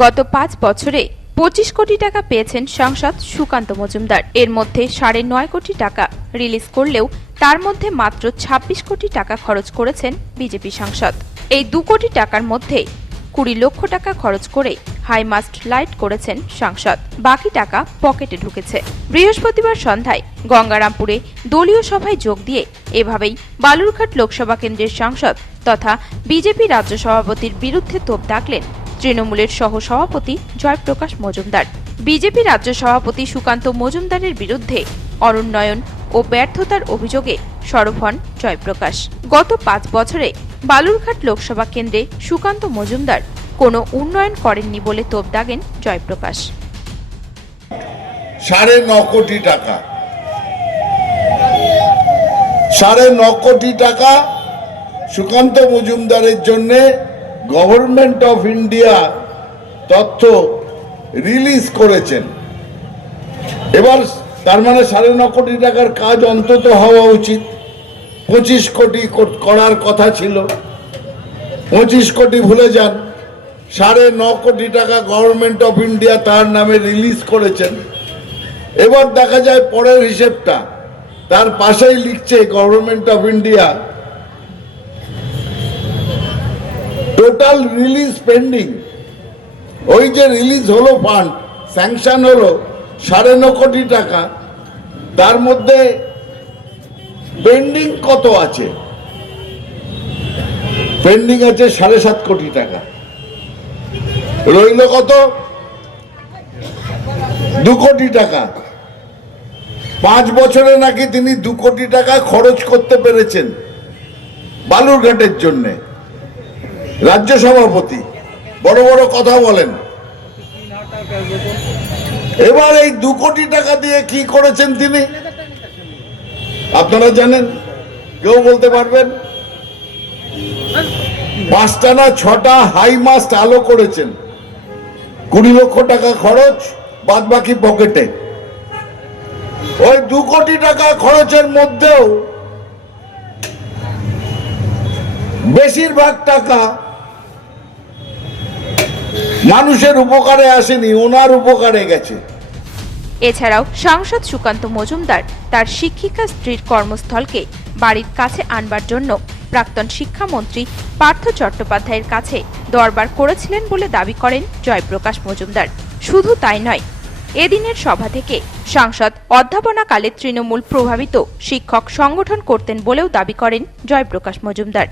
গত পাঁচ বছরে পঁচিশ কোটি টাকা পেয়েছেন সাংসদ সুকান্ত মজুমদার। এর মধ্যে সাড়ে নয় কোটি টাকা রিলিজ করলেও তার মধ্যে মাত্র ২৬ কোটি টাকা খরচ করেছেন বিজেপি সাংসদ। এই দু কোটি টাকার মধ্যে কুড়ি লক্ষ টাকা খরচ করে হাইমাস্ট লাইট করেছেন সাংসদ। বাকি টাকা পকেটে ঢুকেছে। বৃহস্পতিবার সন্ধ্যায় গঙ্গারামপুরে দলীয় সভায় যোগ দিয়ে এভাবেই বালুরঘাট লোকসভা কেন্দ্রের সাংসদ তথা বিজেপি রাজ্য সভাপতির বিরুদ্ধে তোপ দাগলেন তৃণমূলের সহ সভাপতি জয়প্রকাশ মজুমদার। বিজেপি রাজ্য সভাপতি সুকান্ত মজুমদারের বিরুদ্ধে অনুন্নয়ন ও ব্যর্থতার অভিযোগে সরব হন জয়প্রকাশ। গত পাঁচ বছরে বালুরঘাট লোকসভা কেন্দ্রে সুকান্ত মজুমদার কোনো উন্নয়ন করেননি বলে তোপ দাগেন জয়প্রকাশ। সাড়ে ন কোটি টাকা। সাড়ে ন কোটি টাকা সুকান্ত মজুমদারের জন্য গভর্নমেন্ট অফ ইন্ডিয়া তথ্য রিলিজ করেছেন। এবার তার মানে সাড়ে ন কোটি টাকার কাজ অন্তত হওয়া উচিত। পঁচিশ কোটি করার কথা ছিল। পঁচিশ কোটি ভুলে যান। সাড়ে ন কোটি টাকা গভর্নমেন্ট অফ ইন্ডিয়া তার নামে রিলিজ করেছেন। এবার দেখা যায় পরের হিসেবটা। তার পাশেই লিখছে government of India total release pending ওই যে রিলিজ হলো ফান্ড স্যাংশন হলো সাড়ে ন কোটি টাকা। তার মধ্যে পেন্ডিং কত আছে? পেন্ডিং আছে সাড়ে সাত কোটি টাকা। রইল কত? দু কোটি টাকা। পাঁচ বছরে নাকি তিনি দু কোটি টাকা খরচ করতে পেরেছেন, বালুরঘাটের জন্য। রাজ্য সভাপতি, বড় বড় কথা বলেন। এবার এই দু কোটি টাকা দিয়ে কি করেছেন তিনি? আপনারা জানেন? কেউ বলতে পারবেন? পাঁচটা না ছটা হাই মাস্ট আলো করেছেন। কুড়ি লক্ষ টাকা খরচ, বাদ বাকি পকেটে। ওই দু কোটি টাকা খরচের মধ্যেও বেশিরভাগ টাকা মানুষের উপকারে আসেনি, ওনার উপকারে গেছে। এছাড়াও সাংসদ সুকান্ত মজুমদার তার শিক্ষিকা স্ত্রীর কর্মস্থলকে বাড়ির কাছে আনবার জন্য প্রাক্তন শিক্ষামন্ত্রী পার্থ চট্টোপাধ্যায়ের কাছে দরবার করেছিলেন বলে দাবি করেন জয়প্রকাশ মজুমদার। শুধু তাই নয়, এদিনের সভা থেকে সাংসদ অধ্যাপনাকালে তৃণমূল প্রভাবিত শিক্ষক সংগঠন করতেন বলেও দাবি করেন জয়প্রকাশ মজুমদার।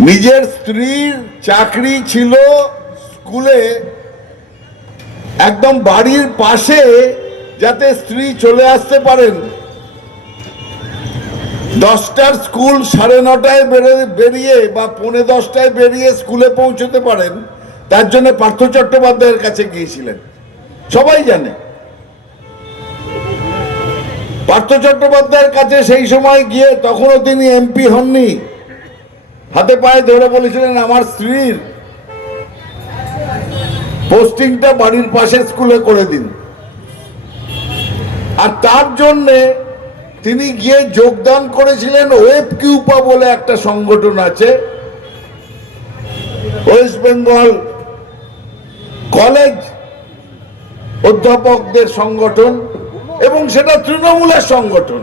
নিজের স্ত্রীর চাকরি ছিল স্কুলে, একদম বাড়ির পাশে, যাতে স্ত্রী চলে আসতে পারেন। দশটার স্কুল সাড়ে নটায় বেরে- বেরিয়ে বা পৌনে দশটায় বেরিয়ে স্কুলে পৌঁছতে পারেন, তার জন্য পার্থ চট্টোপাধ্যায়ের কাছে গিয়েছিলেন। সবাই জানে। পার্থ চট্টোপাধ্যায়ের কাছে সেই সময় গিয়ে তখনও তিনি এমপি হননি। হাতে পায়ে ধরে বলেছিলেন, আমার স্ত্রীর পোস্টিংটা বাড়ির পাশে স্কুলে করে দিন। আর তার জন্য তিনি গিয়ে যোগদান করেছিলেন ওয়েব কিউপা বলে একটা সংগঠন আছে, ওয়েস্ট বেঙ্গল কলেজ অধ্যাপকদের সংগঠন এবং সেটা তৃণমূলের সংগঠন।